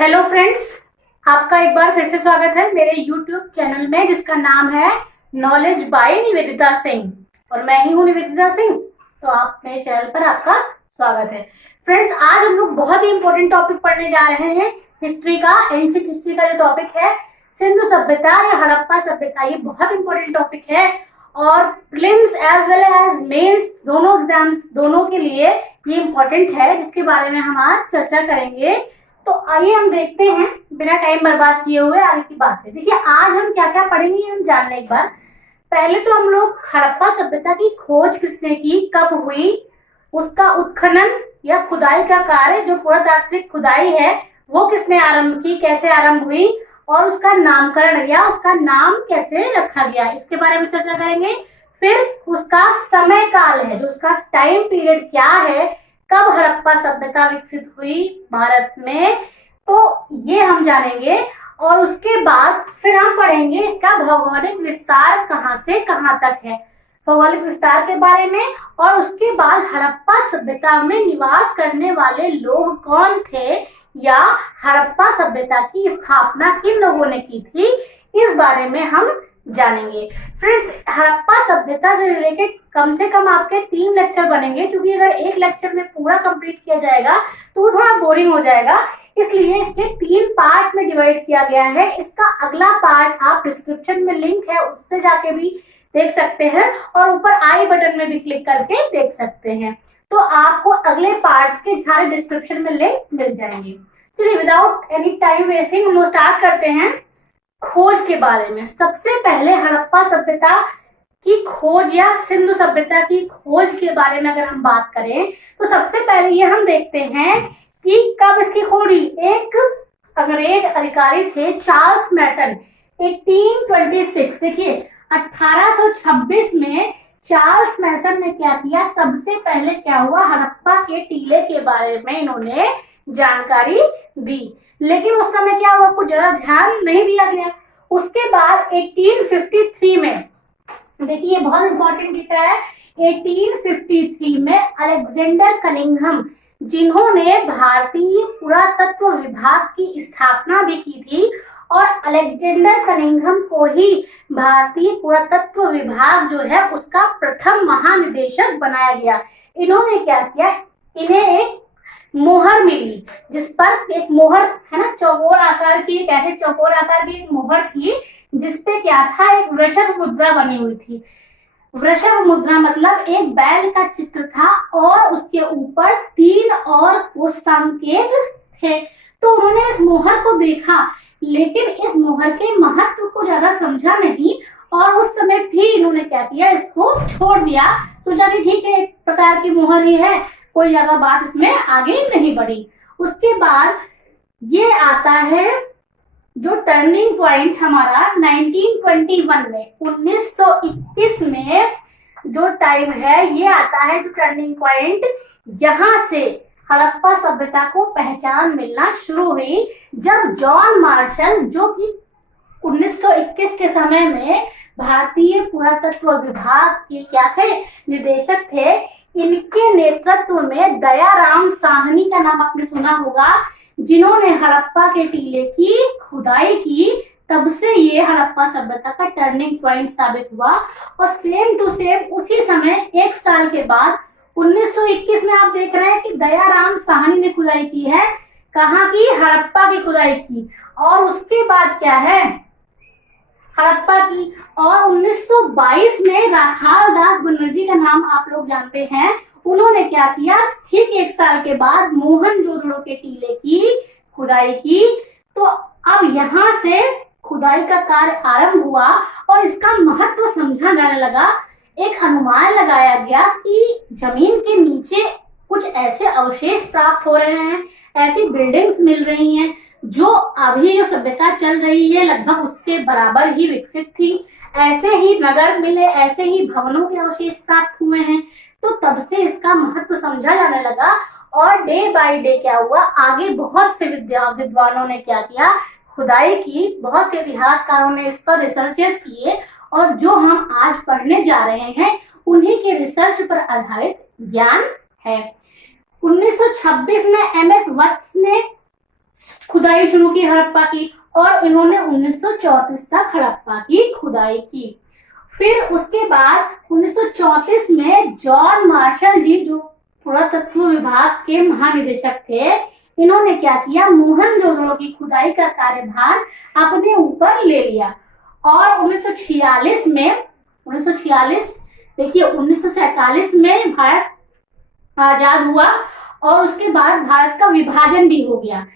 Hello friends, आपका एक बार फिर से स्वागत है मेरे यूट्यूब चैनल में जिसका नाम है नॉलेज बाय निवेदिता सिंह। और मैं ही हूँ निवेदिता सिंह। तो आप मेरे चैनल पर आपका स्वागत है। फ्रेंड्स, आज हम लोग बहुत ही इंपॉर्टेंट टॉपिक पढ़ने जा रहे हैं हिस्ट्री का। एंशिएंट हिस्ट्री का जो टॉपिक है सिंधु सभ्यता या हड़प्पा सभ्यता, ये बहुत इंपॉर्टेंट टॉपिक है और prelims as well as mains दोनों एग्जाम्स दोनों के लिए ये इंपॉर्टेंट है, जिसके बारे में हम आज चर्चा करेंगे। तो आइए हम देखते हैं बिना टाइम बर्बाद किए हुए आगे की बातें। देखिए, आज हम क्या क्या पढ़ेंगे हम जानने एक बार। पहले तो हम लोग हड़प्पा सभ्यता की खोज किसने की, कब हुई, उसका उत्खनन या खुदाई का कार्य जो पुरातात्विक खुदाई है वो किसने आरंभ की, कैसे आरंभ हुई और उसका नामकरण या उसका नाम कैसे रखा गया, इसके बारे में चर्चा करेंगे। फिर उसका समय काल है, जो उसका टाइम पीरियड क्या है, कब हड़प्पा सभ्यता विकसित हुई भारत में, तो ये हम जानेंगे। और उसके बाद फिर हम पढ़ेंगे इसका भौगोलिक विस्तार कहाँ से कहाँ तक है, भौगोलिक विस्तार के बारे में। और उसके बाद हड़प्पा सभ्यता में निवास करने वाले लोग कौन थे या हड़प्पा सभ्यता की स्थापना किन लोगों ने की थी, इस बारे में हम जानेंगे। फ्रेंड्स, हड़प्पा सभ्यता से रिलेटेड कम से कम आपके 3 लेक्चर बनेंगे, क्योंकि अगर एक लेक्चर में पूरा कंप्लीट किया जाएगा तो वो थोड़ा बोरिंग हो जाएगा। इसलिए इसके 3 पार्ट में डिवाइड किया गया है। इसका अगला पार्ट आप डिस्क्रिप्शन में लिंक है उससे जाके भी देख सकते हैं और ऊपर आई बटन में भी क्लिक करके देख सकते हैं। तो आपको अगले पार्ट्स के सारे डिस्क्रिप्शन में लिंक मिल जाएंगे। चलिए, विदाउट एनी टाइम वेस्टिंग हम लोग स्टार्ट करते हैं खोज के बारे में। सबसे पहले हड़प्पा सभ्यता की खोज या सिंधु सभ्यता की खोज के बारे में अगर हम बात करें तो सबसे पहले ये हम देखते हैं कि कब इसकी खोज हुई। एक अंग्रेज अधिकारी थे चार्ल्स मैसन, 1826। देखिए, 1826 में चार्ल्स मैसन ने क्या किया, सबसे पहले क्या हुआ, हड़प्पा के टीले के बारे में इन्होंने जानकारी दी। लेकिन उस समय क्या हुआ, कुछ ज्यादा ध्यान नहीं दिया गया। उसके बाद 1853 में, देखिए ये बहुत इंपॉर्टेंट डेटा है, 1853 में अलेक्जेंडर कनिंघम, जिन्होंने भारतीय पुरातत्व विभाग की स्थापना भी की थी, और अलेक्जेंडर कनिंघम को ही भारतीय पुरातत्व विभाग जो है उसका प्रथम महानिदेशक बनाया गया। इन्होंने क्या किया, इन्हें एक मोहर मिली जिस पर एक मोहर है ना, चौकोर आकार की, एक ऐसे चौकोर आकार की एक मोहर थी जिसपे क्या था, एक वृषभ मुद्रा बनी हुई थी। वृषभ मुद्रा मतलब एक बैल का चित्र था और उसके ऊपर 3 और कुछ संकेत थे। तो उन्होंने इस मोहर को देखा, लेकिन इस मोहर के महत्व को ज्यादा समझा नहीं और उस समय भी इन्होंने क्या किया, इसको छोड़ दिया। सोचा कि ठीक है, एक प्रकार की मोहर ही है, कोई ज्यादा बात इसमें आगे नहीं बढ़ी। उसके बाद ये आता है जो टर्निंग पॉइंट हमारा 1921 में, 1921 में जो टाइम है ये आता है जो टर्निंग पॉइंट। यहाँ से हड़प्पा सभ्यता को पहचान मिलना शुरू हुई जब जॉन मार्शल, जो कि 1921 के समय में भारतीय पुरातत्व विभाग के क्या थे, निदेशक थे, इनके नेतृत्व में दयाराम साहनी का नाम आपने सुना होगा, जिन्होंने हड़प्पा के टीले की खुदाई की। तब से ये हड़प्पा सभ्यता का टर्निंग पॉइंट साबित हुआ। और सेम टू सेम उसी समय 1 साल के बाद 1921 में आप देख रहे हैं कि दयाराम साहनी ने खुदाई की है। कहाँ की, हड़प्पा की खुदाई की। और उसके बाद क्या है, हड़प्पा की। और 1922 में राखाल दास बनर्जी का नाम आप लोग जानते हैं, उन्होंने क्या किया, ठीक 1 साल के बाद मोहनजोदड़ो के टीले की खुदाई की। तो अब यहाँ से खुदाई का कार्य आरंभ हुआ और इसका महत्व समझा जाने लगा। एक अनुमान लगाया गया कि जमीन के नीचे कुछ ऐसे अवशेष प्राप्त हो रहे हैं, ऐसी बिल्डिंग्स मिल रही हैं जो अभी जो सभ्यता चल रही है लगभग उसके बराबर ही विकसित थी। ऐसे ही नगर मिले, ऐसे ही भवनों के अवशेष प्राप्त हुए हैं। तो तब से इसका महत्व समझा जाने लगा और डे बाय डे क्या हुआ, आगे बहुत से विद्वानों ने क्या किया, खुदाई की, बहुत से इतिहासकारों ने इस पर रिसर्चेस किए और जो हम आज पढ़ने जा रहे हैं उन्हीं के रिसर्च पर आधारित ज्ञान है। 1926 में एमएस वत्स ने खुदाई शुरू की हड़प्पा की, और इन्होंने 1934 तक हड़प्पा की खुदाई की। फिर उसके बाद 1934 में जॉन मार्शल जी, जो पुरातत्व विभाग के महानिदेशक थे, इन्होंने क्या किया, मोहनजोदड़ो की खुदाई का कार्यभार अपने ऊपर ले लिया। और 1946 में 1947 में भारत आजाद हुआ, और उसके बाद भारत का विभाजन भी हो गया।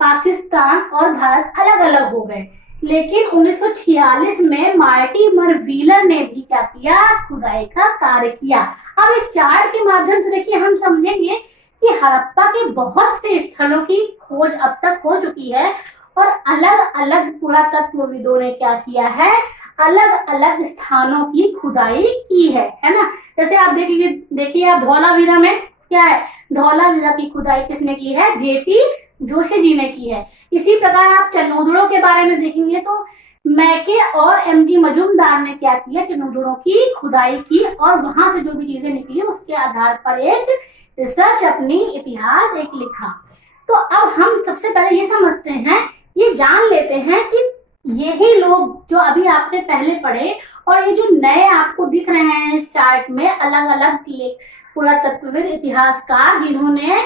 पाकिस्तान और भारत अलग अलग हो गए। लेकिन 1946 में मार्टिमर व्हीलर ने भी क्या किया, खुदाई का कार्य किया। अब इस चार्ट के माध्यम से देखिए हम समझेंगे कि हड़प्पा के बहुत से स्थलों की खोज अब तक हो चुकी है, और अलग अलग पुरातत्वविदों ने क्या किया है, अलग अलग स्थानों की खुदाई की है ना। जैसे आप देखिए आप धौलावीरा में क्या है, धौलावीरा की खुदाई किसने की है, जेपी जोशी जी ने की है। इसी प्रकार आप चनोदड़ों के बारे में देखेंगे तो मैके और एमजी मजुमदार ने क्या किया, चनोदड़ों की खुदाई की, और वहां से जो भी चीजें निकली उसके आधार पर एक रिसर्च, अपनी इतिहास एक लिखा। तो अब हम सबसे पहले ये समझते हैं, ये जान लेते हैं कि यही लोग जो अभी आपने पहले पढ़े, और ये जो नए आपको दिख रहे हैं इस चार्ट में, अलग अलग पुरातत्वविद, इतिहासकार जिन्होंने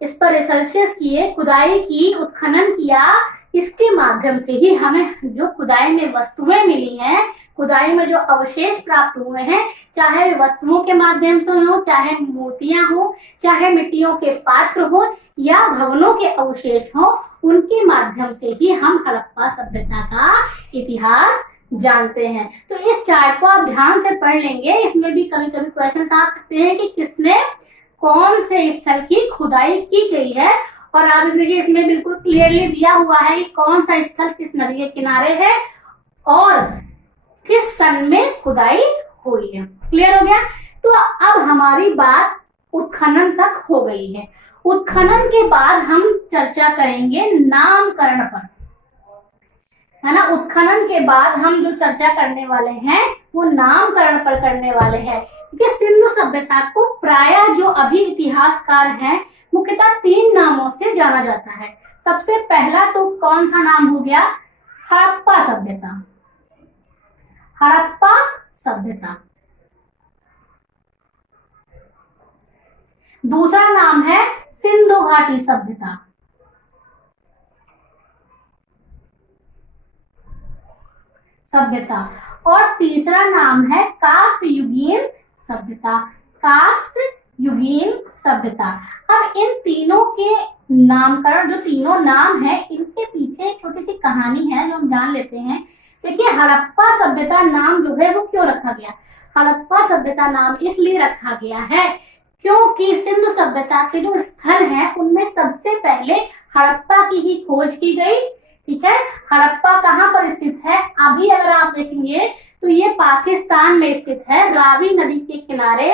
इस पर रिसर्चेस किए, खुदाई की, उत्खनन किया, इसके माध्यम से ही हमें जो खुदाई में वस्तुएं मिली हैं, खुदाई में जो अवशेष प्राप्त हुए हैं, चाहे वस्तुओं के माध्यम से हो, चाहे मूर्तियां हो, चाहे मिट्टियों के पात्र हो, या भवनों के अवशेष हो, उनके माध्यम से ही हम हड़प्पा सभ्यता का इतिहास जानते हैं। तो इस चार्ट को आप ध्यान से पढ़ लेंगे। इसमें भी कभी कभी क्वेश्चन आ सकते हैं कि किसने कौन से स्थल की खुदाई की गई है, और आप देखिए इसमें बिल्कुल क्लियरली दिया हुआ है कि कौन सा स्थल किस नदी के किनारे है और किस सन में खुदाई हुई है। क्लियर हो गया। तो अब हमारी बात उत्खनन तक हो गई है। उत्खनन के बाद हम चर्चा करेंगे नामकरण पर, है ना। उत्खनन के बाद हम जो चर्चा करने वाले हैं वो नामकरण पर करने वाले हैं। कि सिंधु सभ्यता को प्रायः जो अभी इतिहासकार हैं मुख्यतः 3 नामों से जाना जाता है। सबसे पहला तो कौन सा नाम हो गया, हड़प्पा सभ्यता। हड़प्पा सभ्यता। दूसरा नाम है सिंधु घाटी सभ्यता। और तीसरा नाम है कांस्ययुगीन सभ्यता। कांस्ययुगीन सभ्यता। अब इन तीनों के नामकरण, जो तीनों नाम है, इनके पीछे एक छोटी सी कहानी है जो हम जान लेते हैं। देखिए हड़प्पा सभ्यता नाम जो है वो क्यों रखा गया। हड़प्पा सभ्यता नाम इसलिए रखा गया है क्योंकि सिंधु सभ्यता के जो स्थल हैं उनमें सबसे पहले हड़प्पा की ही खोज की गई। ठीक है। हड़प्पा कहाँ पर स्थित है, अभी अगर आप देखेंगे तो ये पाकिस्तान में स्थित है, रावी नदी के किनारे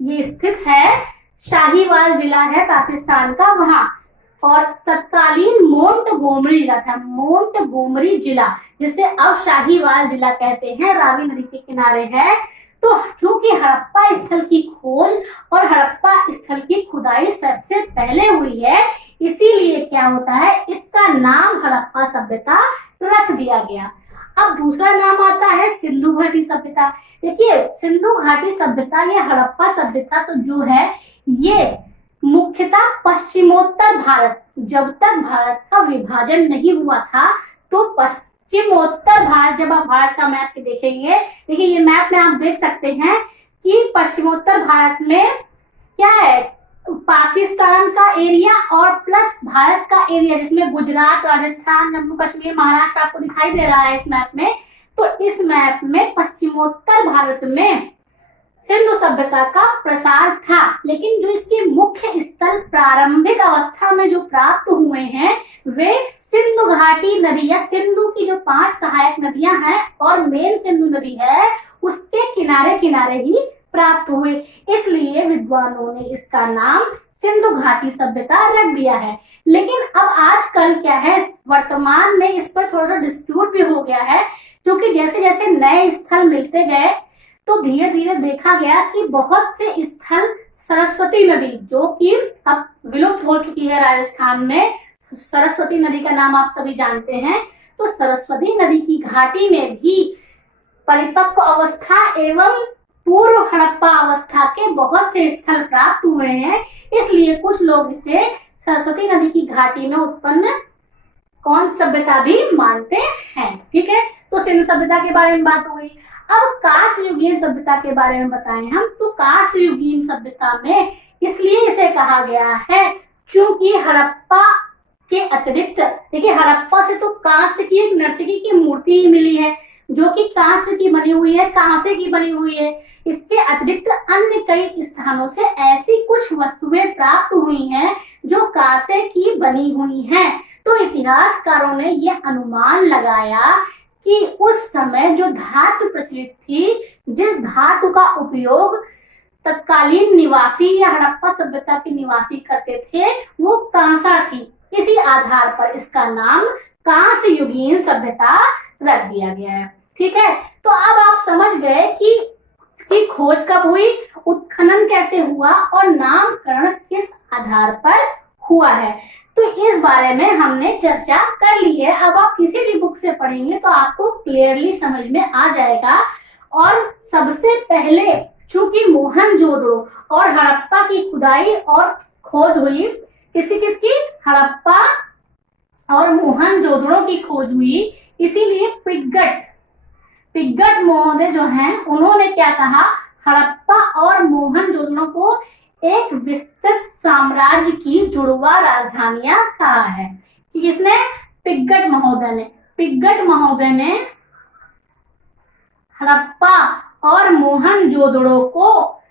ये स्थित है। शाहीवाल जिला है पाकिस्तान का वहां, और तत्कालीन मोंटगोमरी जिला था, मोंटगोमरी जिला, जिसे अब शाहीवाल जिला कहते हैं, रावी नदी के किनारे है। तो चूंकि हड़प्पा स्थल की खोज और हड़प्पा स्थल की खुदाई सबसे पहले हुई है, इसीलिए क्या होता है, इसका नाम हड़प्पा सभ्यता रख दिया गया। अब दूसरा नाम आता है सिंधु घाटी सभ्यता। देखिए सिंधु घाटी सभ्यता, ये हड़प्पा सभ्यता तो जो है ये मुख्यतः पश्चिमोत्तर भारत, जब तक भारत का विभाजन नहीं हुआ था तो पश्चिमोत्तर भारत, जब आप भारत का मैप देखेंगे, देखिए ये मैप में आप देख सकते हैं कि पश्चिमोत्तर भारत में क्या है, पाकिस्तान का एरिया और प्लस भारत का एरिया, जिसमें गुजरात, राजस्थान, जम्मू कश्मीर, महाराष्ट्र आपको दिखाई दे रहा है इस मैप में। तो इस मैप में पश्चिमोत्तर भारत में सिंधु सभ्यता का प्रसार था, लेकिन जो इसके मुख्य स्थल प्रारंभिक अवस्था में जो प्राप्त हुए हैं वे सिंधु घाटी नदी या सिंधु की जो 5 सहायक नदियां हैं और मेन सिंधु नदी है उसके किनारे किनारे ही प्राप्त हुए। इसलिए विद्वानों ने इसका नाम सिंधु घाटी सभ्यता रख दिया है। लेकिन अब आजकल क्या है, वर्तमान में इस पर थोड़ा सा डिस्प्यूट भी हो गया है, क्योंकि जैसे जैसे नए स्थल मिलते गए तो धीरे धीरे देखा गया कि बहुत से स्थल सरस्वती नदी, जो कि अब विलुप्त हो चुकी है राजस्थान में, सरस्वती नदी का नाम आप सभी जानते हैं। तो सरस्वती नदी की घाटी में भी परिपक्व अवस्था एवं पूर्व हड़प्पा अवस्था के बहुत से स्थल प्राप्त हुए हैं। इसलिए कुछ लोग इसे सरस्वती नदी की घाटी में उत्पन्न कौन सभ्यता भी मानते हैं। ठीक है, तो सिंधु सभ्यता के बारे में बात हो गई। अब कांस्य युगीन सभ्यता के बारे में बताएं हम। तो कांस्य युगीन सभ्यता में इसलिए इसे कहा गया है क्योंकि हड़प्पा के अतिरिक्त, देखिए हड़प्पा से तो कांस्य की एक नर्तकी की मूर्ति ही मिली है जो कि कांस्य की बनी हुई है, कांसे की बनी हुई है। इसके अतिरिक्त अन्य कई स्थानों से ऐसी कुछ वस्तुएं प्राप्त हुई हैं जो कांसे की बनी हुई हैं। तो इतिहासकारों ने यह अनुमान लगाया कि उस समय जो धातु प्रचलित थी, जिस धातु का उपयोग तत्कालीन निवासी या हड़प्पा सभ्यता के निवासी करते थे, वो कांसा थी। इसी आधार पर इसका नाम कांस्य युगीन सभ्यता रख दिया गया है। ठीक है, तो अब आप समझ गए कि खोज कब हुई, उत्खनन कैसे हुआ और नामकरण किस आधार पर हुआ है। तो इस बारे में हमने चर्चा कर ली है। अब आप किसी भी बुक से पढ़ेंगे तो आपको क्लियरली समझ में आ जाएगा। और सबसे पहले चूंकि मोहनजोदड़ो और हड़प्पा की खुदाई और खोज हुई, किसकी, हड़प्पा और मोहनजोदड़ो की खोज हुई, इसीलिए पिग्गट महोदय जो हैं उन्होंने क्या कहा, हड़प्पा और मोहनजोदड़ो को एक विस्तृत साम्राज्य की जुड़वा राजधानियां कहा है। किसने, पिग्गट महोदय ने हड़प्पा और मोहनजोदड़ो को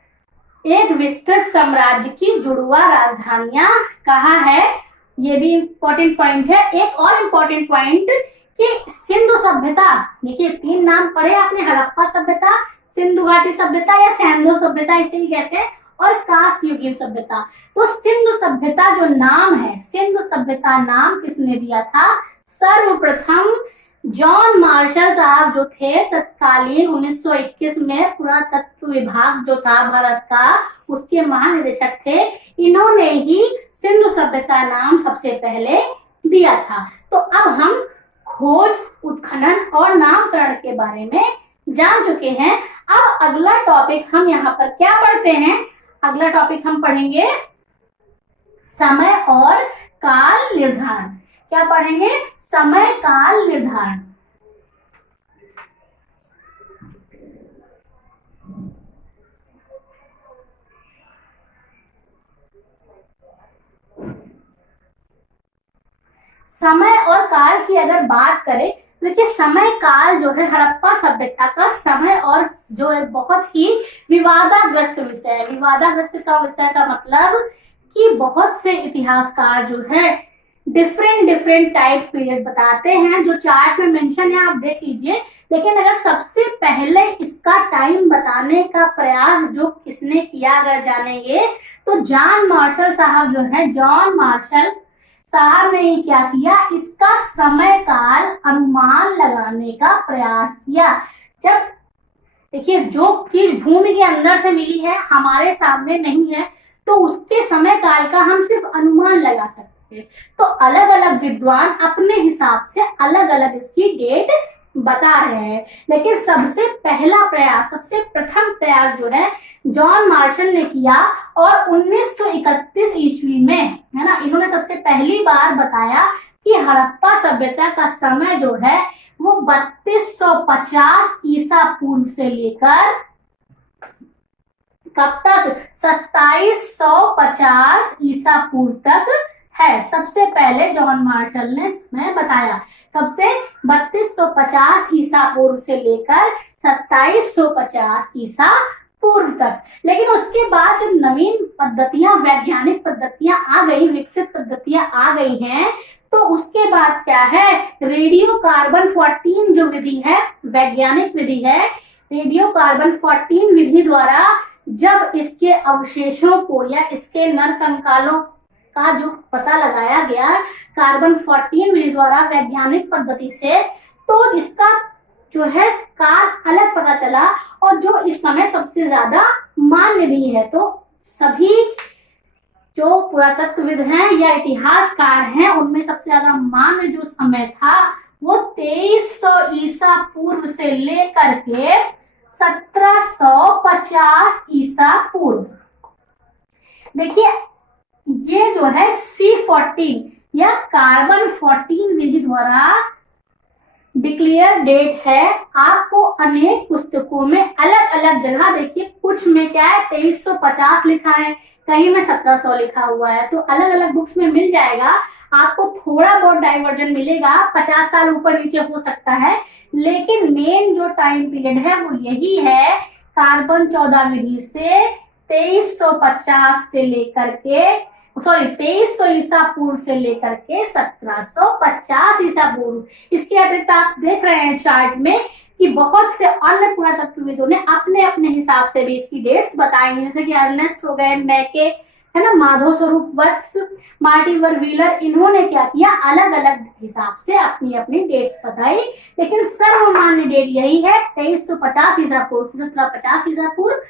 एक विस्तृत साम्राज्य की जुड़वा राजधानियां कहा है। ये भी इंपॉर्टेंट पॉइंट है। एक और इम्पोर्टेंट पॉइंट कि सिंधु सभ्यता, देखिए 3 नाम पढ़े आपने, हड़प्पा सभ्यता, सिंधु घाटी सभ्यता या सैंधो सभ्यता इसे ही कहते हैं, और कांस्य युगीन सभ्यता। तो सिंधु सभ्यता जो नाम है, सिंधु सभ्यता नाम किसने दिया था, सर्वप्रथम जॉन मार्शल साहब जो थे तत्कालीन 1921 में पुरातत्व विभाग जो था भारत का, उसके महानिदेशक थे। इन्होंने ही सिंधु सभ्यता नाम सबसे पहले दिया था। तो अब हम खोज, उत्खनन और नामकरण के बारे में जान चुके हैं। अब अगला टॉपिक हम यहाँ पर क्या पढ़ते हैं, अगला टॉपिक हम पढ़ेंगे समय और काल निर्धारण। क्या पढ़ेंगे, समय काल निर्धारण। समय और काल की अगर बात करें, देखिए समय काल जो है हड़प्पा सभ्यता का समय और जो है बहुत ही विवादाग्रस्त विषय है। विवादाग्रस्त का विषय का मतलब कि बहुत से इतिहासकार जो है डिफरेंट टाइप पीरियड बताते हैं, जो चार्ट में मेंशन है आप देख लीजिए। लेकिन अगर सबसे पहले इसका टाइम बताने का प्रयास जो किसने किया अगर जानेंगे तो जॉन मार्शल साहब जो है, जॉन मार्शल साहब ने क्या किया, इसका समय काल अनुमान लगाने का प्रयास किया। जब देखिए जो चीज भूमि के अंदर से मिली है, हमारे सामने नहीं है, तो उसके समय काल का हम सिर्फ अनुमान लगा सकते हैं। तो अलग अलग विद्वान अपने हिसाब से अलग अलग इसकी डेट बता रहे हैं। लेकिन सबसे पहला प्रयास, सबसे प्रथम प्रयास जो है जॉन मार्शल ने किया और 1931 ईस्वी में, है ना, इन्होंने सबसे पहली बार बताया कि हड़प्पा सभ्यता का समय जो है वो 3250 ईसा पूर्व से लेकर कब तक, 2750 ईसा पूर्व तक है। सबसे पहले जॉन मार्शल ने बताया, कब से, 3250 ईसा पूर्व से लेकर 2750 ईसा पूर्व तक। लेकिन उसके बाद जब नवीन पद्धतियां, वैज्ञानिक पद्धतियां आ गई, विकसित पद्धतियां आ गई हैं, तो उसके बाद क्या है, रेडियो कार्बन 14 जो विधि है, वैज्ञानिक विधि है, रेडियो कार्बन 14 विधि द्वारा जब इसके अवशेषों को या इसके नर कंकालों का जो पता लगाया गया कार्बन 14 विधि द्वारा वैज्ञानिक पद्धति से, तो इसका जो है काल अलग पता चला और जो इस समय सबसे ज्यादा मान्य भी है। तो सभी जो पुरातत्वविद हैं या इतिहासकार हैं उनमें सबसे ज्यादा मान्य जो समय था वो 2300 ईसा पूर्व से लेकर के 1750 ईसा पूर्व। देखिए ये जो है C14 या कार्बन 14 विधि द्वारा डिक्लेयर डेट है। आपको अनेक पुस्तकों में अलग अलग जगह देखिए, कुछ में क्या है 2350 लिखा है, कहीं में 1700 लिखा हुआ है, तो अलग अलग बुक्स में मिल जाएगा। आपको थोड़ा बहुत डाइवर्जन मिलेगा, 50 साल ऊपर नीचे हो सकता है, लेकिन मेन जो टाइम पीरियड है वो यही है, कार्बन 14 विधि से 2350 से लेकर के 2300 ईसा पूर्व से लेकर के 1750 ईसा पूर्व। इसके अतिरिक्त आप देख रहे हैं चार्ट में कि बहुत से अन्य पुरातत्वविदों ने अपने अपने हिसाब से भी इसकी डेट्स बताई हैं, जैसे कि अर्नेस्ट हो गए, मैके, है ना, माधव स्वरूप वत्स, मार्टिवर व्हीलर, इन्होंने क्या किया, अलग अलग हिसाब से अपनी अपनी डेट्स बताई, लेकिन सर्वमान्य डेट यही है 2350 ईसा पूर्व से 1750 ईसा पूर्व।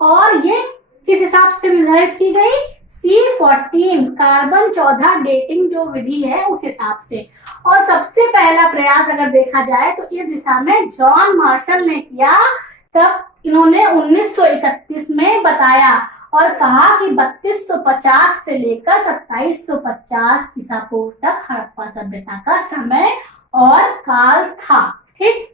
और ये किस हिसाब से निर्धारित की गई, C14 कार्बन 14 डेटिंग जो विधि है उस हिसाब से। और सबसे पहला प्रयास अगर देखा जाए तो इस दिशा में जॉन मार्शल ने किया, तब इन्होंने 1931 में बताया और कहा कि 3250 से लेकर 2750 ईसा पूर्व तक हड़प्पा सभ्यता का समय और काल था। ठीक,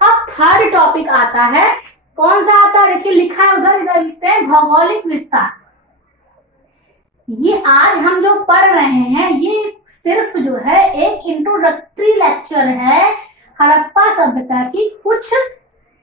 अब थर्ड टॉपिक आता है, कौन सा आता है, देखिए लिखा है उधर, इधर लिखते हैं भौगोलिक विस्तार। ये आज हम जो पढ़ रहे हैं ये सिर्फ जो है एक इंट्रोडक्टरी लेक्चर है, हड़प्पा सभ्यता की कुछ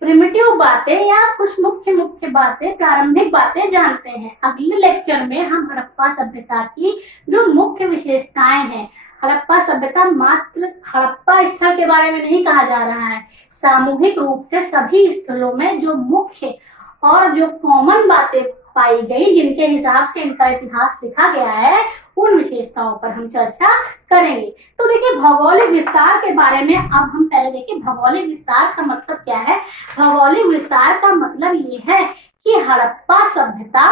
प्रिमिटिव बातें या कुछ मुख्य बातें, प्रारंभिक बातें जानते हैं। अगले लेक्चर में हम हड़प्पा सभ्यता की जो मुख्य विशेषताएं हैं, हड़प्पा सभ्यता मात्र हड़प्पा स्थल के बारे में नहीं कहा जा रहा है, सामूहिक रूप से सभी स्थलों में जो मुख्य और जो कॉमन बातें पाई गई, जिनके हिसाब से इनका इतिहास लिखा गया है, उन विशेषताओं पर हम चर्चा करेंगे। तो देखिए भौगोलिक विस्तार के बारे में अब हम पहले देखिए भौगोलिक विस्तार का मतलब क्या है। भौगोलिक विस्तार का मतलब ये है कि हड़प्पा सभ्यता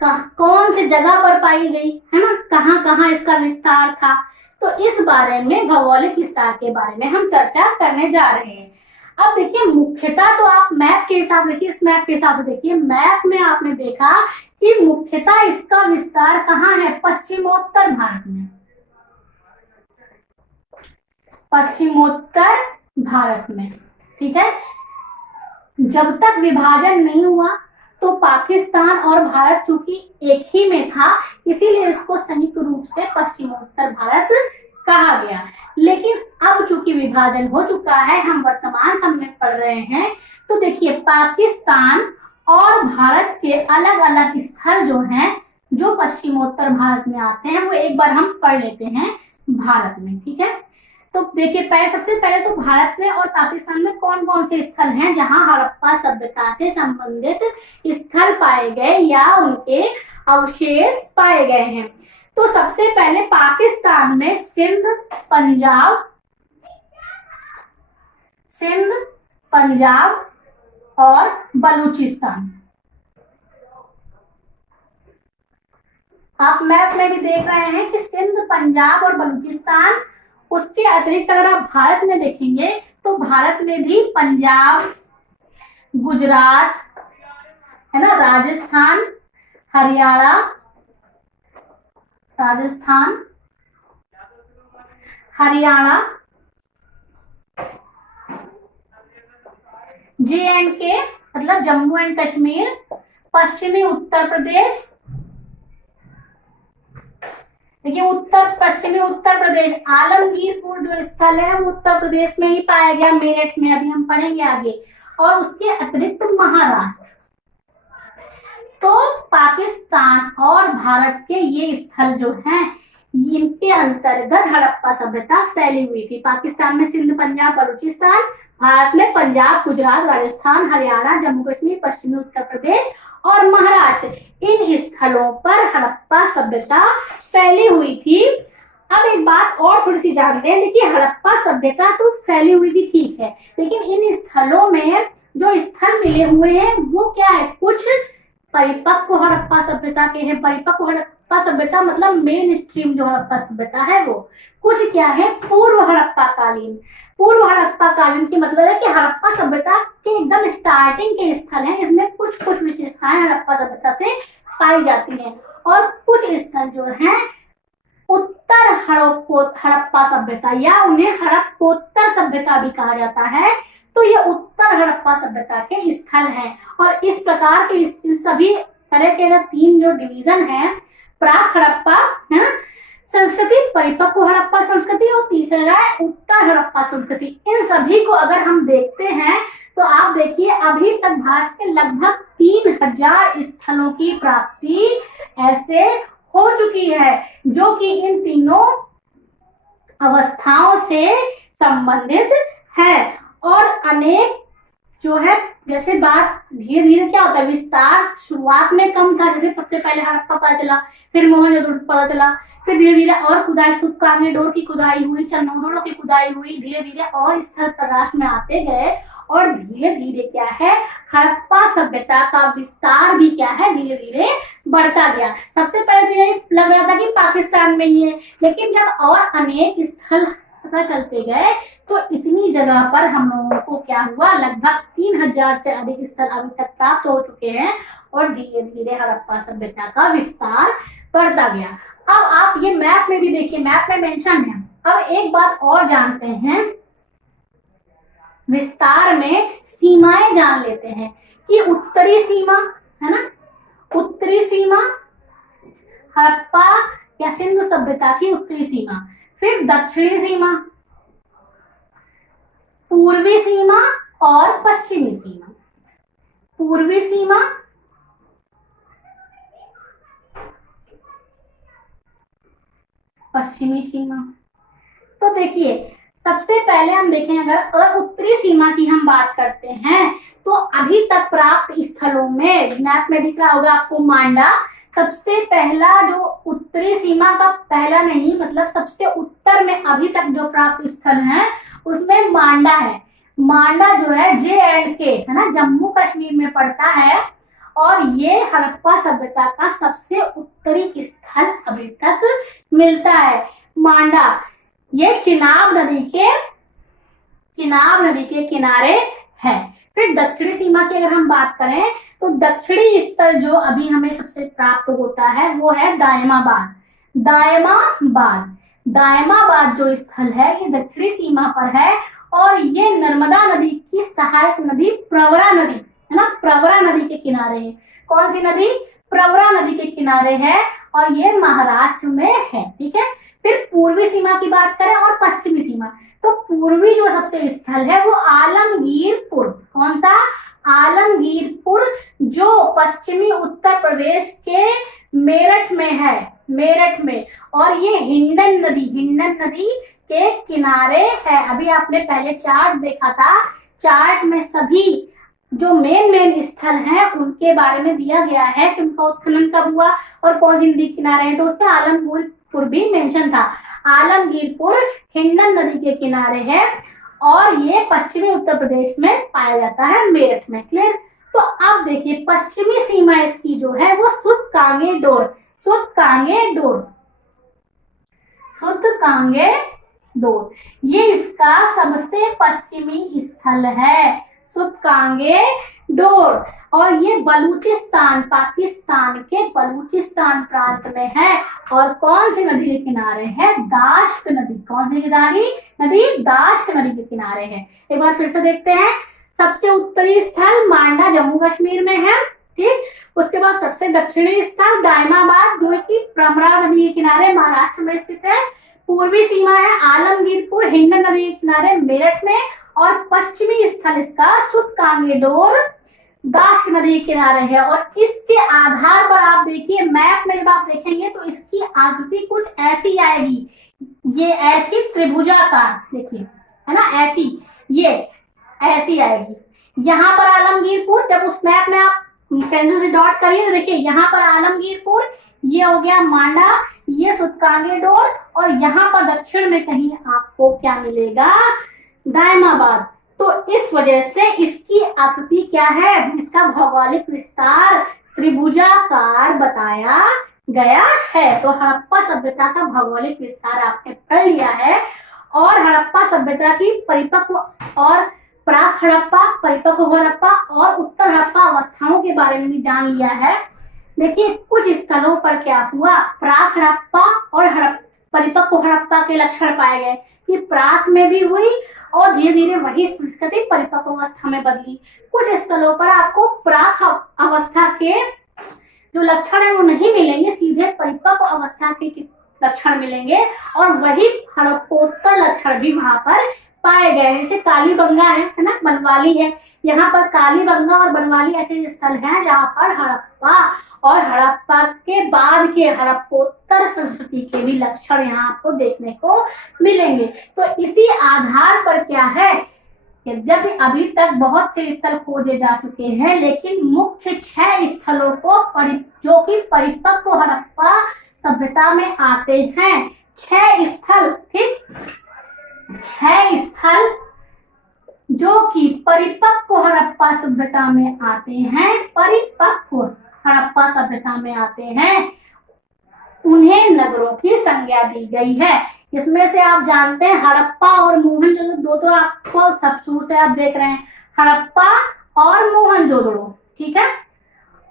कौन सी जगह पर पाई गई, है ना, कहाँ कहाँ इसका विस्तार था। तो इस बारे में भौगोलिक विस्तार के बारे में हम चर्चा करने जा रहे हैं। अब देखिए मुख्यतः तो आप मैप के हिसाब देखिए, इस मैप के हिसाब से देखिए, मैप में आपने देखा कि मुख्यतः इसका विस्तार कहाँ है, पश्चिमोत्तर भारत में, पश्चिमोत्तर भारत में। ठीक है, जब तक विभाजन नहीं हुआ तो पाकिस्तान और भारत चूंकि एक ही में था, इसीलिए इसको संयुक्त रूप से पश्चिमोत्तर भारत कहा गया। लेकिन अब चूंकि विभाजन हो चुका है, हम वर्तमान समय में पढ़ रहे हैं, तो देखिए पाकिस्तान और भारत के अलग अलग स्थल जो हैं, जो पश्चिमोत्तर भारत में आते हैं, वो एक बार हम पढ़ लेते हैं भारत में। ठीक है, तो देखिए सबसे पहले तो भारत में और पाकिस्तान में कौन कौन से स्थल हैं जहां हड़प्पा सभ्यता से संबंधित स्थल पाए गए या उनके अवशेष पाए गए हैं। तो सबसे पहले पाकिस्तान में सिंध, पंजाब और बलूचिस्तान। आप मैप में भी देख रहे हैं कि सिंध, पंजाब और बलूचिस्तान। उसके अतिरिक्त अगर आप भारत में देखेंगे तो भारत में भी पंजाब, गुजरात, है ना, राजस्थान, हरियाणा, J&K मतलब जम्मू एंड कश्मीर, पश्चिमी उत्तर प्रदेश, देखिए पश्चिमी उत्तर प्रदेश, आलमगीरपुर जो स्थल है वो उत्तर प्रदेश में ही पाया गया, मेरठ में, अभी हम पढ़ेंगे आगे। और उसके अतिरिक्त महाराष्ट्र। तो पाकिस्तान और भारत के ये स्थल जो हैं, इनके अंतर्गत हड़प्पा सभ्यता फैली हुई थी। पाकिस्तान में सिंध, पंजाब, बलूचिस्तान, भारत में पंजाब, गुजरात, राजस्थान, हरियाणा, जम्मू कश्मीर, पश्चिमी उत्तर प्रदेश और महाराष्ट्र, इन स्थलों पर हड़प्पा सभ्यता फैली हुई थी। अब एक बात और थोड़ी सी जानते हैं। देखिए हड़प्पा सभ्यता तो फैली हुई थी, ठीक है, लेकिन इन स्थलों में जो स्थल मिले हुए हैं वो क्या है, कुछ परिपक्व हड़प्पा सभ्यता के हैं, परिपक्व हड़प्पा सभ्यता मतलब मेन स्ट्रीम जो हड़प्पा सभ्यता है वो। कुछ क्या है पूर्व हड़प्पा कालीन। पूर्व हड़प्पा कालीन की मतलब है कि हड़प्पा सभ्यता के एकदम स्टार्टिंग के स्थल हैं, इसमें कुछ कुछ विशेषताएं हड़प्पा सभ्यता से पाई जाती हैं। और कुछ स्थल जो हैं उत्तर हड़प्पा सभ्यता या उन्हें हड़प्पोत्तर सभ्यता भी कहा जाता है। तो ये उत्तर हड़प्पा सभ्यता के स्थल हैं। और इस प्रकार के सभी तरह के 3 जो डिवीजन हैं, प्राक हड़प्पा है ना संस्कृति, परिपक्व हड़प्पा संस्कृति और तीसरा है उत्तर हड़प्पा संस्कृति। इन सभी को अगर हम देखते हैं तो आप देखिए अभी तक भारत के लगभग 3000 स्थलों की प्राप्ति ऐसे हो चुकी है जो कि इन तीनों अवस्थाओं से संबंधित है। और अनेक जो है जैसे बात धीरे धीरे क्या होता है विस्तार शुरुआत में कम था, जैसे सबसे पहले हड़प्पा पता चला, फिर मोहनजोदड़ो पता चला, फिर धीरे धीरे और खुदाई सूतकांगेडोर की खुदाई हुई, चन्नौदड़ो की खुदाई हुई, धीरे धीरे और स्थल प्रकाश में आते गए और धीरे धीरे क्या है हड़प्पा सभ्यता का विस्तार भी क्या है धीरे धीरे बढ़ता गया। सबसे पहले तो यही लग रहा था कि पाकिस्तान में ही है, लेकिन जब और अनेक स्थल पता चलते गए तो इतनी जगह पर हम लोगों को क्या हुआ लगभग 3000 से अधिक स्थल अभी तक प्राप्त हो चुके हैं और धीरे धीरे हड़प्पा सभ्यता का विस्तार बढ़ता गया। अब आप ये मैप में भी देखिए, मैप में मेंशन है। अब एक बात और जानते हैं, विस्तार में सीमाएं जान लेते हैं कि उत्तरी सीमा है ना, उत्तरी सीमा हड़प्पा या सिंधु सभ्यता की उत्तरी सीमा, फिर दक्षिणी सीमा, पूर्वी सीमा और पश्चिमी सीमा। पूर्वी सीमा, पश्चिमी सीमा। तो देखिए सबसे पहले हम देखें अगर उत्तरी सीमा की हम बात करते हैं तो अभी तक प्राप्त स्थलों में मैप में दिख रहा होगा आपको मांडा। सबसे पहला जो उत्तरी सीमा का पहला नहीं मतलब सबसे उत्तर में अभी तक जो प्राप्त स्थल है उसमें मांडा है। मांडा जो है J&K है ना, जम्मू कश्मीर में पड़ता है और ये हड़प्पा सभ्यता का सबसे उत्तरी स्थल अभी तक मिलता है। मांडा ये चिनाब नदी के किनारे है। फिर दक्षिणी सीमा की अगर हम बात करें तो दक्षिणी स्थल जो अभी हमें सबसे प्राप्त होता है वो है दायमाबाद। दायमाबाद जो स्थल है ये दक्षिणी सीमा पर है और ये नर्मदा नदी की सहायक नदी प्रवरा नदी है ना, प्रवरा नदी के किनारे है। कौन सी नदी? प्रवरा नदी के किनारे है और ये महाराष्ट्र में है। ठीक है, फिर पूर्वी सीमा की बात करें और पश्चिमी सीमा, तो पूर्वी जो सबसे स्थल है वो आलमगीरपुर। कौन सा? आलमगीरपुर जो पश्चिमी उत्तर प्रदेश के मेरठ में है, मेरठ में। और ये हिंडन नदी के किनारे है। अभी आपने पहले चार्ट देखा था, चार्ट में सभी जो मेन स्थल हैं उनके बारे में दिया गया है कि उनका उत्खनन कब हुआ और कौन सी नदी किनारे हैं, तो उसमें आलमगीरपुर भी मेंशन था। आलमगीरपुर हिंडन नदी के किनारे है और ये पश्चिमी उत्तर प्रदेश में पाया जाता है, मेरठ में। क्लियर? तो अब देखिए पश्चिमी सीमा इसकी जो है वो सूतकांगेडोर ये इसका सबसे पश्चिमी स्थल है, सूतकांगेडोर। और ये बलूचिस्तान, पाकिस्तान के बलूचिस्तान प्रांत में है और कौन सी नदी के किनारे है? दाश्क नदी। कौन सी नदी? दाश्क नदी के किनारे है। एक बार फिर से देखते हैं। सबसे उत्तरी स्थल मांडा जम्मू कश्मीर में है, ठीक। उसके बाद सबसे दक्षिणी स्थल दायमाबाद जो कि प्रवरा नदी के किनारे महाराष्ट्र में स्थित है। पूर्वी सीमा है आलमगीरपुर हिंडन नदी के किनारे मेरठ में और पश्चिमी स्थल इसका सूतकांगेडोर दाश्क नदी के किनारे है। और इसके आधार पर आप देखिए मैप में जब आप देखेंगे तो इसकी आकृति कुछ ऐसी आएगी, ये ऐसी त्रिभुजाकार, देखिए है ना, ऐसी आएगी। यहाँ पर आलमगीरपुर, जब उस मैप में आप पेंसिल से डॉट करिए तो देखिए यहाँ पर आलमगीरपुर, ये हो गया मांडा, ये सूतकांगेडोर और यहाँ पर दक्षिण में कहीं आपको क्या मिलेगा? दायमाबाद। तो इस वजह से इसकी आकृति क्या है, इसका भौगोलिक विस्तार त्रिभुजाकार बताया गया है। तो हड़प्पा सभ्यता का भौगोलिक विस्तार आपने पढ़ लिया है और हड़प्पा सभ्यता की परिपक्व और प्राक हड़प्पा, परिपक्व हड़प्पा और उत्तर हड़प्पा अवस्थाओं के बारे में भी जान लिया है। देखिए कुछ स्थलों पर क्या हुआ, प्राक हड़प्पा और परिपक्व हड़प्पा के लक्षण पाए गए कि प्राक में भी हुई और धीरे धीरे वही संस्कृति परिपक्व अवस्था में बदली। कुछ स्थलों पर आपको प्राक अवस्था के जो लक्षण है वो नहीं मिलेंगे, सीधे परिपक्व अवस्था के लक्षण मिलेंगे और वही हड़प्पोत्तर लक्षण भी वहां पर पाए गए। जैसे कालीबंगा है ना, बनवाली है, यहाँ पर कालीबंगा और बनवाली ऐसे स्थल हैं जहाँ पर हड़प्पा और हड़प्पा के बाद के हड़प्पोत्तर संस्कृति के भी लक्षण यहाँ आपको देखने को मिलेंगे। तो इसी आधार पर क्या है, जब अभी तक बहुत से स्थल खोजे जा चुके हैं, लेकिन मुख्य 6 स्थलों को जो कि परिपक्व हड़प्पा सभ्यता में आते हैं, 6 स्थल, ठीक, 6 स्थल जो कि परिपक्व हड़प्पा सभ्यता में आते हैं, परिपक्व हड़प्पा सभ्यता में आते हैं, उन्हें नगरों की संज्ञा दी गई है। इसमें से आप जानते हैं हड़प्पा और मोहनजोदड़ो, तो आपको सब शुरू से आप देख रहे हैं हड़प्पा और मोहनजोदड़ो, ठीक है।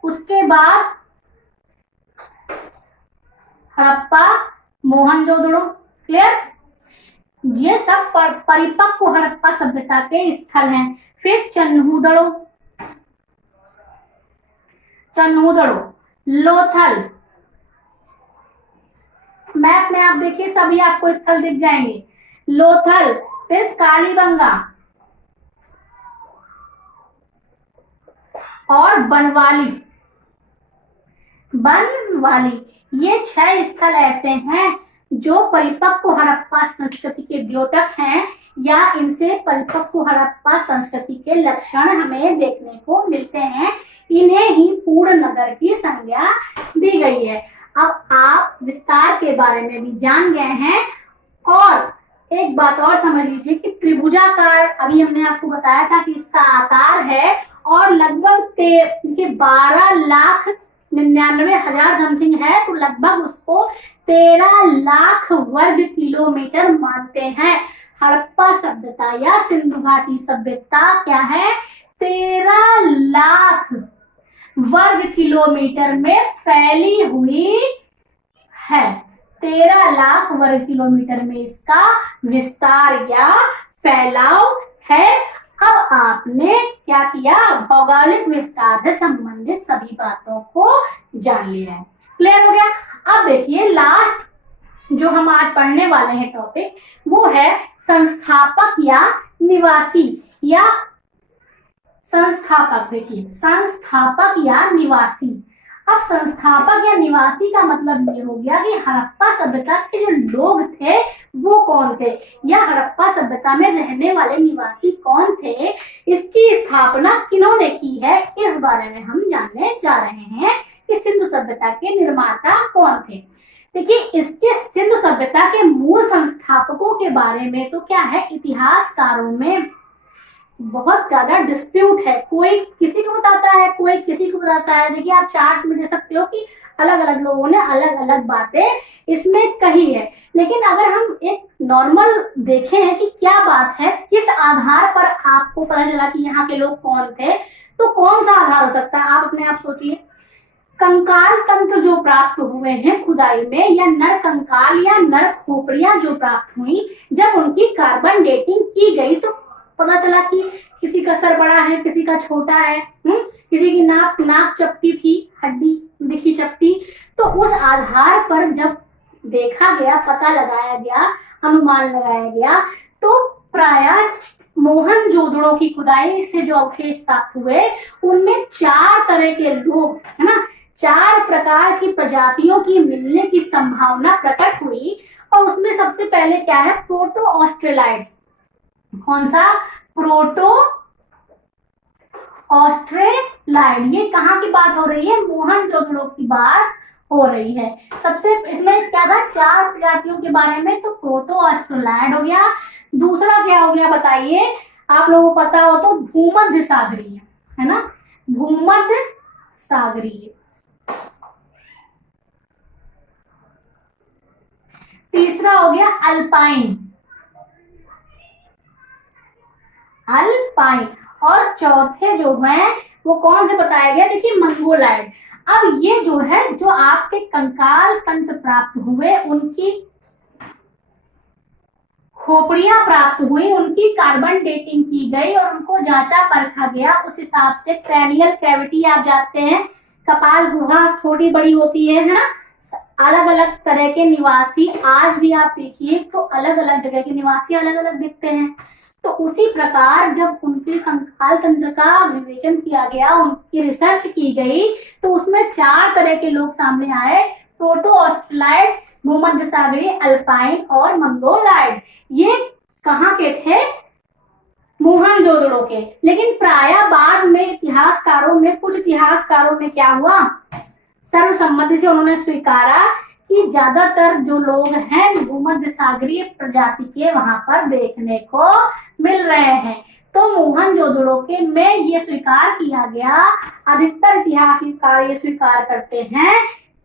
उसके बाद हड़प्पा, मोहनजोदड़ो, क्लियर, ये सब परिपक्व हड़प्पा सभ्यता के स्थल हैं। फिर चन्हूदड़ो, लोथल, मैप में आप देखिए सभी आपको स्थल दिख जाएंगे, लोथल, फिर कालीबंगा और बनवाली, ये 6 स्थल ऐसे हैं जो परिपक्व हड़प्पा संस्कृति के द्योतक हैं या इनसे परिपक्व हड़प्पा संस्कृति के लक्षण हमें देखने को मिलते हैं। इन्हें ही पूर्ण नगर की संज्ञा दी गई है। अब आप विस्तार के बारे में भी जान गए हैं और एक बात और समझ लीजिए कि त्रिभुजाकार, अभी हमने आपको बताया था कि इसका आकार है और लगभग 12,99,000 समथिंग है, तो लगभग उसको 13 लाख वर्ग किलोमीटर मानते हैं। हड़प्पा सभ्यता या सिंधु घाटी सभ्यता क्या है, 13 लाख वर्ग किलोमीटर में फैली हुई है। 13 लाख वर्ग किलोमीटर में इसका विस्तार या फैलाव है। अब आपने क्या किया, भौगोलिक विस्तार से संबंधित सभी बातों को जान लिया है, क्लियर हो गया। अब देखिए लास्ट जो हम आज पढ़ने वाले हैं टॉपिक, वो है संस्थापक या निवासी या संस्थापक। देखिए संस्थापक या निवासी, अब संस्थापक या निवासी का मतलब ये हो गया कि हड़प्पा सभ्यता के जो लोग थे वो कौन थे, या हड़प्पा सभ्यता में रहने वाले निवासी कौन थे, इसकी स्थापना किन्होंने की है, इस बारे में हम जानने जा रहे हैं कि सिंधु सभ्यता के निर्माता कौन थे। देखिए इसके सिंधु सभ्यता के मूल संस्थापकों के बारे में तो क्या है, इतिहासकारों में बहुत ज्यादा डिस्प्यूट है, कोई किसी को बताता है, कोई किसी को बताता है। देखिए आप चार्ट में देख सकते हो कि अलग अलग लोगों ने अलग अलग बातें इसमें कही है, लेकिन अगर हम एक नॉर्मल देखें कि क्या बात है, किस आधार पर आपको पता चला कि यहाँ के लोग कौन थे, तो कौन सा आधार हो सकता है, आप अपने आप सोचिए। कंकाल तंत्र जो प्राप्त हुए हैं खुदाई में, या नर कंकाल या नर खोपड़ियां जो प्राप्त हुई, जब उनकी कार्बन डेटिंग की गई तो पता चला कि किसी का सर बड़ा है, किसी का छोटा है, किसी की नाक चपटी थी, हड्डी दिखी चपटी। तो उस आधार पर जब देखा गया, पता लगाया गया, अनुमान लगाया गया, तो प्रायः मोहनजोदड़ो की खुदाई से जो अवशेष प्राप्त हुए उनमें 4 तरह के लोग, है ना, 4 प्रकार की प्रजातियों की मिलने की संभावना प्रकट हुई। और उसमें सबसे पहले क्या है, प्रोटो ऑस्ट्रेलाइड। कौन सा, प्रोटो ऑस्ट्रेलाइड। ये कहाँ की बात हो रही है, मोहनजोदड़ो की बात हो रही है। सबसे इसमें क्या था, 4 प्रजातियों के बारे में, तो प्रोटो ऑस्ट्रेलाइड हो गया। दूसरा क्या हो गया बताइए, आप लोगों को पता हो तो भूमध्य सागरीय, है ना, भूमध्य सागरीय। तीसरा हो गया अल्पाइन, अल्पाइन। और चौथे जो है वो कौन से बताया गया, देखिए मंगोलाइड। अब ये जो है, जो आपके कंकाल तंत्र प्राप्त हुए, उनकी खोपड़ियां प्राप्त हुई, उनकी कार्बन डेटिंग की गई और उनको जांचा परखा गया। उस हिसाब से क्रैनियल कैविटी, आप जानते हैं कपाल गुहा छोटी बड़ी होती है ना, अलग अलग तरह के निवासी आज भी आप देखिए तो अलग अलग जगह के निवासी अलग अलग दिखते हैं। तो उसी प्रकार जब उनके कंकाल तंत्र का विवेचन किया गया, उनकी रिसर्च की गई, तो उसमें 4 तरह के लोग सामने आए, प्रोटो ऑस्ट्रेलाइड, भूमध्य सागरीय, अल्पाइन और मंगोलाइड। ये कहाँ के थे, मोहनजोदड़ो के। लेकिन प्राय बाद में इतिहासकारों में, कुछ इतिहासकारों में क्या हुआ, सर्वसम्मति से उन्होंने स्वीकारा कि ज्यादातर जो लोग हैं भूमध्य सागरीय प्रजाति के वहां पर देखने को मिल रहे हैं। तो मोहनजोदड़ो के में ये स्वीकार किया गया, अधिकतर इतिहासकार ये स्वीकार करते हैं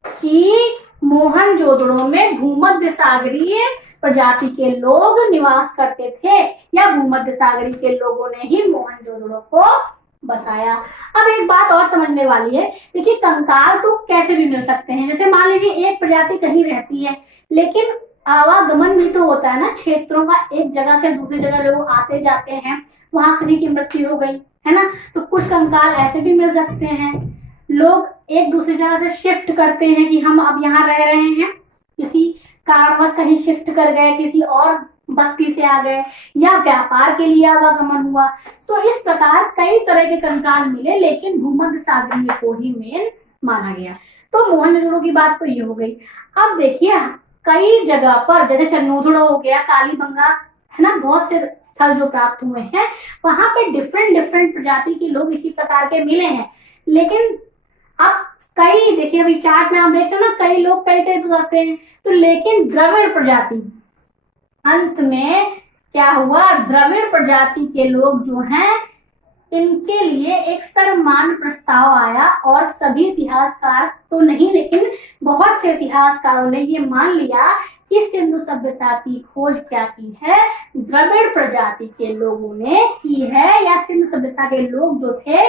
कि मोहनजोदड़ो में भूमध्य सागरीय प्रजाति के लोग निवास करते थे, या भूमध्य सागरीय के लोगों ने ही मोहनजोदड़ो को बसाया। अब एक बात और समझने वाली है, देखिए कंकाल तो कैसे भी मिल सकते हैं। जैसे मान लीजिए एक प्रजाति कहीं रहती है, लेकिन आवागमन भी तो होता है ना, क्षेत्रों का, एक जगह से दूसरी जगह लोग आते जाते हैं, वहां किसी की मृत्यु हो गई है ना, तो कुछ कंकाल ऐसे भी मिल सकते हैं। लोग एक दूसरी जगह से शिफ्ट करते हैं कि हम अब यहाँ रह रहे हैं, किसी कारणवश कहीं शिफ्ट कर गए, किसी और बस्ती से आ गए, या व्यापार के लिए आवागमन हुआ। तो इस प्रकार कई तरह के कंकाल मिले, लेकिन भूमध्य सागरीय को ही मेन माना गया। तो मोहनजोदड़ो की बात तो ये हो गई। अब देखिए कई जगह पर, जैसे चन्नोदड़ो हो गया, कालीबंगा है ना, बहुत से स्थल जो प्राप्त हुए हैं, वहां पे डिफरेंट प्रजाति के लोग इसी प्रकार के मिले हैं। लेकिन अब कई, देखिए अभी चार्ट में आप देख रहे हो ना, कई लोग कई बताते हैं, तो लेकिन द्रविड़ प्रजाति, अंत में क्या हुआ, द्रविड़ प्रजाति के लोग जो हैं, इनके लिए एक सर्वमान्य प्रस्ताव आया, और सभी इतिहासकार तो नहीं, लेकिन बहुत से इतिहासकारों ने ये मान लिया कि सिंधु सभ्यता की खोज क्या की है, द्रविड़ प्रजाति के लोगों ने की है, या सिंधु सभ्यता के लोग जो थे,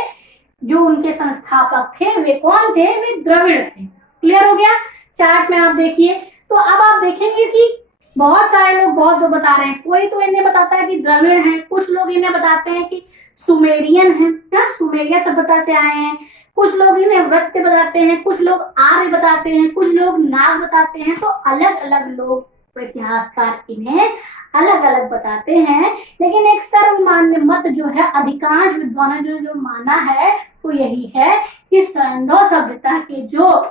जो उनके संस्थापक थे, वे कौन थे, वे द्रविड़ थे। क्लियर हो गया। चार्ट में आप देखिए, तो अब आप देखेंगे कि बहुत सारे लोग बहुत जो बता रहे हैं, कोई तो इन्हें बताता है कि द्रविड़ हैं, कुछ लोग इन्हें बताते हैं कि सुमेरियन हैं, क्या सुमेरिया सभ्यता से आए हैं, कुछ लोग इन्हें वृत्त बताते हैं, कुछ लोग आर्य बताते हैं, कुछ लोग नाग बताते हैं। तो अलग अलग लोग, इतिहासकार इन्हें अलग अलग बताते हैं, लेकिन एक सर्वमान्य मत जो है, अधिकांश विद्वानों ने जो माना है वो यही है कि सिंधु सभ्यता के जो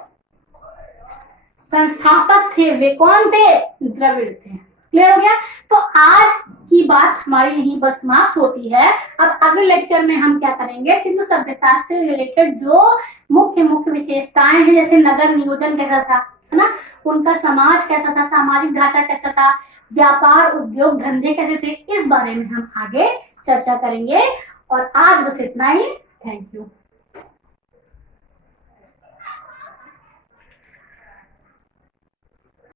संस्थापक थे वे कौन थे, द्रविड़ थे। क्लियर हो गया। तो आज की बात हमारी यहीं पर समाप्त होती है। अब अगले लेक्चर में हम क्या करेंगे, सिंधु सभ्यता से रिलेटेड जो मुख्य विशेषताएं हैं, जैसे नगर नियोजन कैसा था, है ना, उनका समाज कैसा था, सामाजिक ढांचा कैसा था, व्यापार उद्योग धंधे कैसे थे, इस बारे में हम आगे चर्चा करेंगे। और आज बस इतना ही। Thank you.